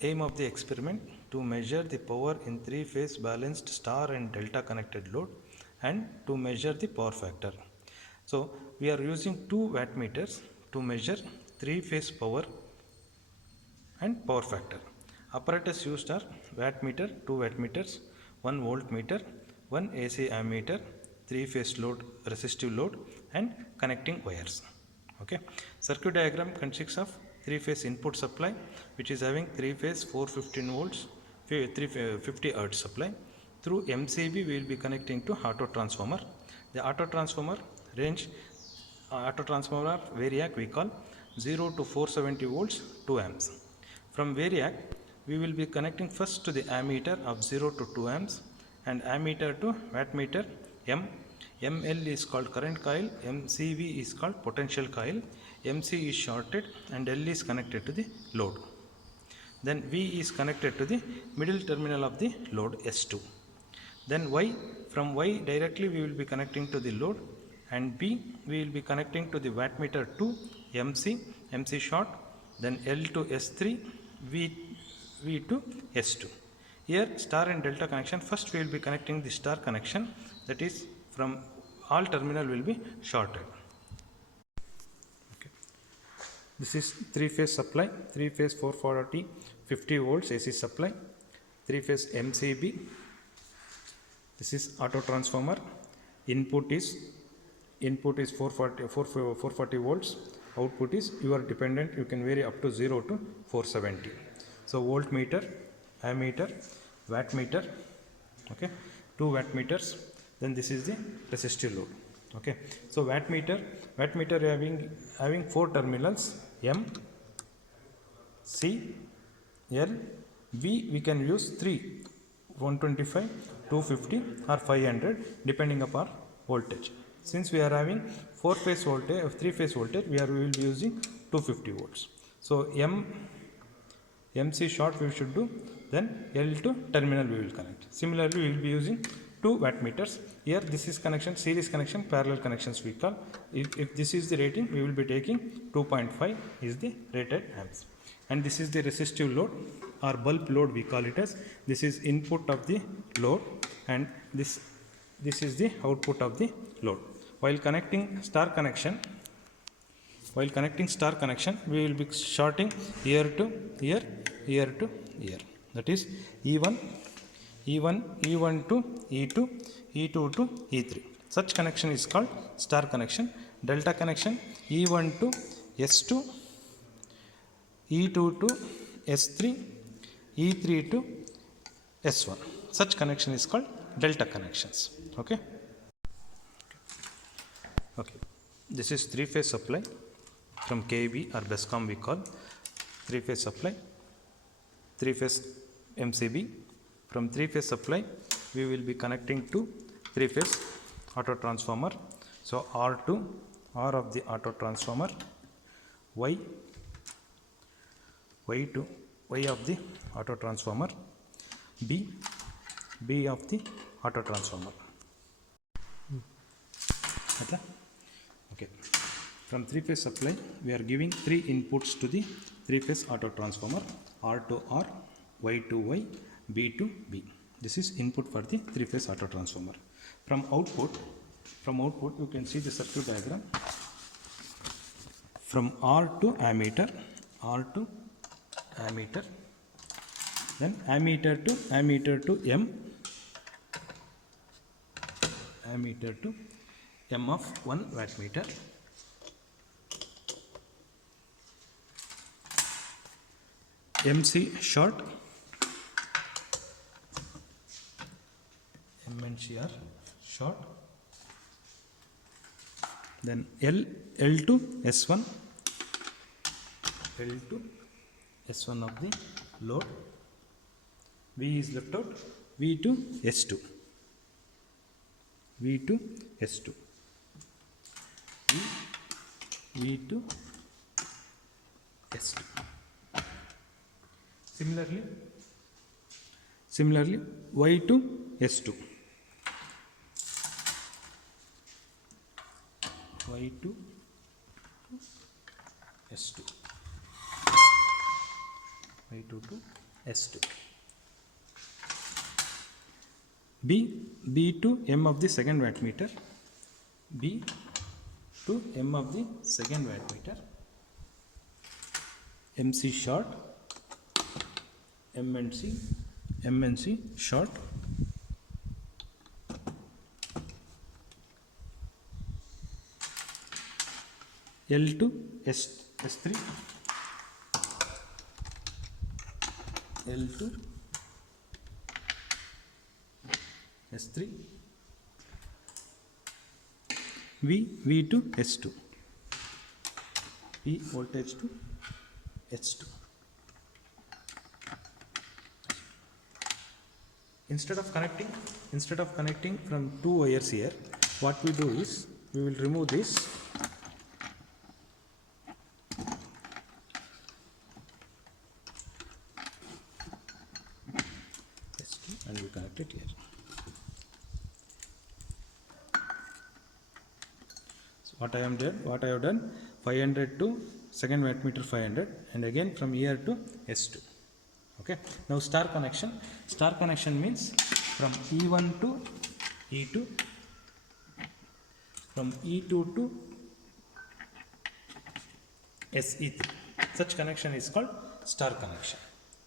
Aim of the experiment to measure the power in three-phase balanced star and delta connected load and to measure the power factor. So we are using two wattmeters to measure three-phase power and power factor. Apparatus used are wattmeter, two wattmeters, 1 voltmeter, one AC ammeter, three-phase load, resistive load, and connecting wires. Okay. Circuit diagram consists of three-phase input supply, which is having three-phase 415 volts, 50 hertz supply. Through MCB, we will be connecting to auto transformer. The auto transformer range, auto transformer variac we call 0 to 470 volts, 2 amps. From variac, we will be connecting first to the ammeter of 0 to 2 amps and ammeter to wattmeter M. ML is called current coil, MCV is called potential coil, MC is shorted and L is connected to the load. Then V is connected to the middle terminal of the load S2. Then Y, from Y directly we will be connecting to the load, and B we will be connecting to the wattmeter to MC short, then L to S3, V to S2. Here star and delta connection, first we will be connecting the star connection, that is from all terminal will be shorted. Okay. This is three-phase supply, three-phase 440 50 volts AC supply, three-phase MCB. This is auto transformer. Input is 440 volts. Output is your dependent. You can vary up to 0 to 470. So voltmeter, ammeter, wattmeter. Okay, two wattmeters. Then this is the resistive load. Okay, so wattmeter having four terminals, M, C, L, V. We can use three, 125, 250 or 500 depending upon voltage. Since we are having four-phase voltage or three-phase voltage, we will be using 250 volts. So MC short we should do, then L to terminal we will connect. Similarly, we will be using two wattmeters. Here this is connection, series connection, parallel connections we call. If this is the rating, we will be taking 2.5 is the rated amps. And this is the resistive load or bulb load we call it as. This is input of the load and this is the output of the load. While connecting star connection, we will be shorting here to here, here to here. That is E1 to E2, E2 to E3. Such connection is called star connection. Delta connection, E1 to S2, E2 to S3, E3 to S1. Such connection is called delta connections. Okay. This is three-phase supply from KB or BESCOM we call three-phase supply, three-phase MCB. From three-phase supply, we will be connecting to three-phase auto transformer. So R2, R of the auto transformer, Y of the auto transformer, B of the auto transformer. Okay. From three-phase supply, we are giving three inputs to the three-phase auto transformer, R to R, Y to Y, B to B. This is input for the three-phase auto transformer. From output, you can see the circuit diagram. From R to ammeter, then ammeter to M, ammeter to M of 1 wattmeter, MC short, M and C are short, then L to S1, of the load, V is left out, V to S2, V to S2. Similarly, Y to S2, Y to S2, Y2 to S2. B to M of the second wattmeter. B to M of the second wattmeter. MC short. M and C short. L to S3. L to S3. V to S2. V voltage to S2. Instead of connecting from two wires here, what we do is we will remove this. S2 and we connect it here. So what I have done 500 to second wattmeter 500 and again from here to S2. Okay. Now star connection. Star connection means from E1 to E2, from E2 to SE3. Such connection is called star connection.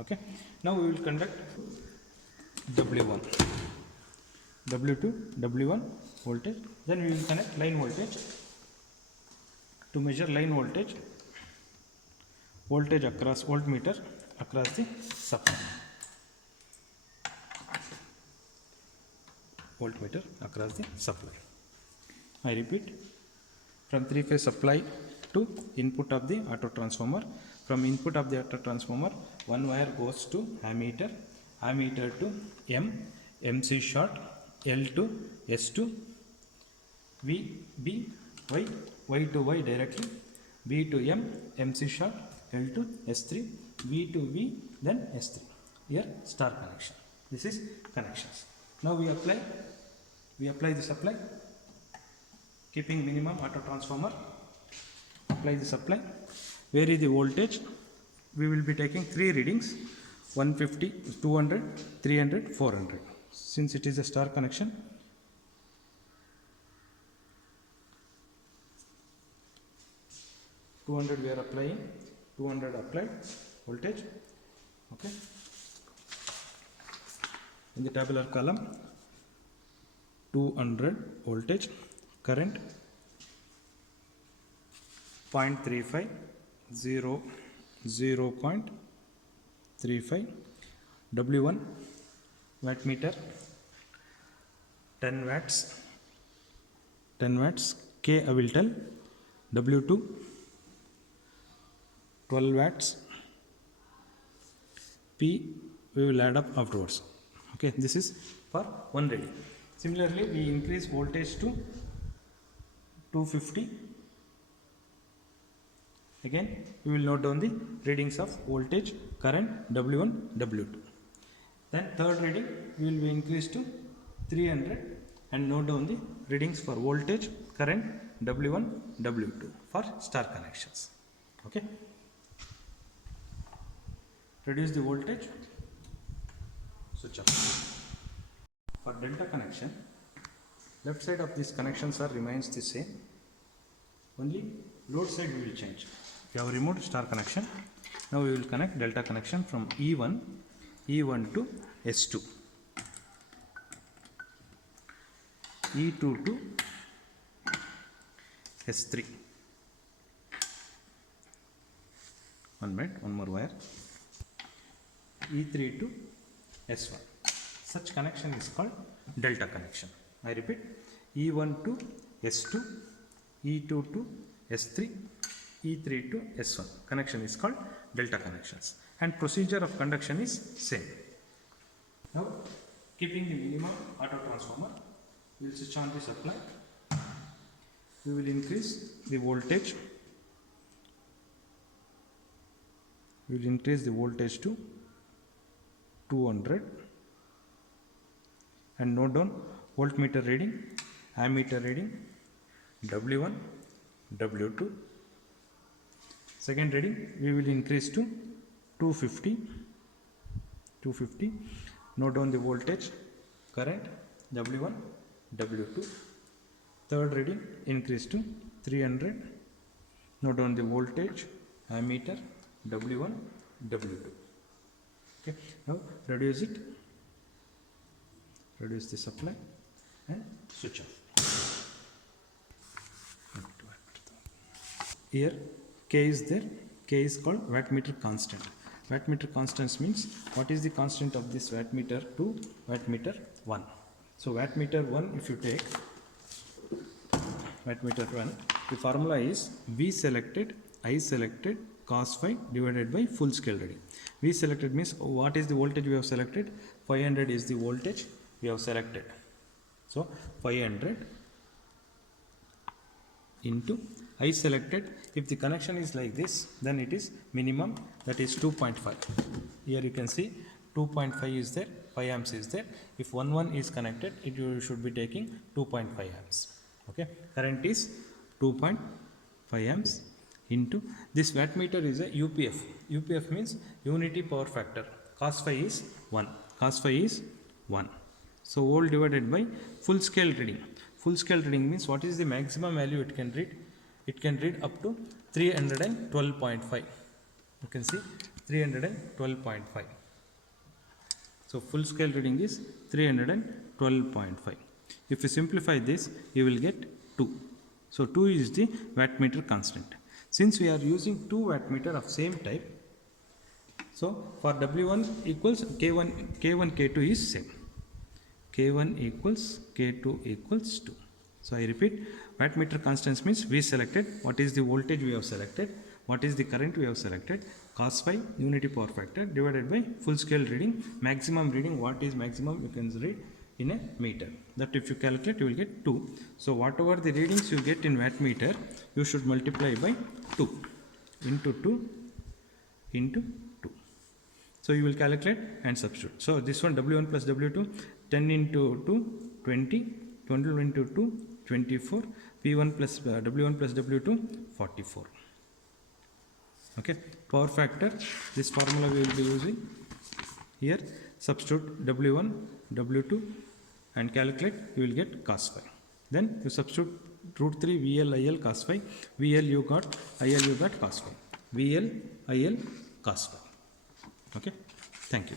Okay. Now we will conduct W1, W2, W1 voltage. Then we will connect line voltage to measure line voltage across voltmeter across the supply. Voltmeter across the supply. I repeat, from three-phase supply to input of the auto transformer. From input of the auto transformer, one wire goes to ammeter, ammeter to M, MC short, L to S2, V, B, Y to Y directly, B to M, MC short, L to S3, V to V, then S3. Here star connection. This is connections. Now we apply the supply, keeping minimum auto transformer. Apply the supply. Vary the voltage. We will be taking three readings: 150, 200, 300, 400. Since it is a star connection, we are applying 200 applied voltage. Okay. In the tabular column, 200 voltage, current 0.35, 0.35, W1 wattmeter 10 watts, K I will tell, W2 12 watts, P we will add up afterwards. Okay, this is for one reading. Similarly, we increase voltage to 250. Again, we will note down the readings of voltage, current, W1, W2. Then third reading, we will be increased to 300 and note down the readings for voltage, current, W1, W2 for star connections. Okay. Reduce the voltage, switch off. For delta connection, left side of these connections remains the same. Only load side we will change. We have removed star connection. Now we will connect delta connection from E1 to S2, E2 to S3. One more wire. E3 to S1. Such connection is called delta connection. I repeat, E1 to S2, E2 to S3, E3 to S1. Connection is called delta connections. And procedure of conduction is same. Now, keeping the minimum auto transformer, we will switch on the supply. We will increase the voltage. We will increase the voltage to 200 and note down voltmeter reading, ammeter reading, W1, W2. Second reading we will increase to 250 250. Note down the voltage, current W1, W2. Third reading increase to 300. Note down the voltage, ammeter W1, W2. Okay, now reduce it, reduce the supply and switch off. Here K is there, K is called wattmeter constant. Wattmeter constant means what is the constant of this wattmeter to wattmeter 1. So wattmeter 1, if you take wattmeter 1, the formula is V selected, I selected, cos phi divided by full scale reading. V selected means what is the voltage we have selected? 500 is the voltage we have selected. So 500 into I selected. If the connection is like this, then it is minimum, that is 2.5. Here you can see 2.5 is there, 5 amps is there. If 1 is connected, you should be taking 2.5 amps. Okay, current is 2.5 amps into this wattmeter is a UPF. UPF means unity power factor. Cos phi is 1. Cos phi is 1. So volt divided by full scale reading. Full scale reading means what is the maximum value it can read? It can read up to 312.5. You can see 312.5. So full scale reading is 312.5. If you simplify this, you will get 2. So 2 is the wattmeter constant. Since we are using 2 wattmeter of same type, so for W1 equals K1, K2 is same. K1 equals K2 equals 2. So I repeat, wattmeter constants means we selected what is the voltage we have selected, what is the current we have selected, cos phi unity power factor divided by full scale reading, maximum reading, what is maximum you can read in a meter. That if you calculate, you will get 2. So whatever the readings you get in wattmeter, you should multiply by 2 into 2 into 2. So you will calculate and substitute. So this one W1 plus W2, 10 into 2, 20, 12 into 2, 24, P1 plus W1 plus W2, 44. Okay, power factor, this formula we will be using. Here substitute W1, W2 and calculate, you will get cos phi. Then you substitute root 3 VL IL cos phi. VL you got, IL you got cos phi. VL IL cos phi. Okay, thank you.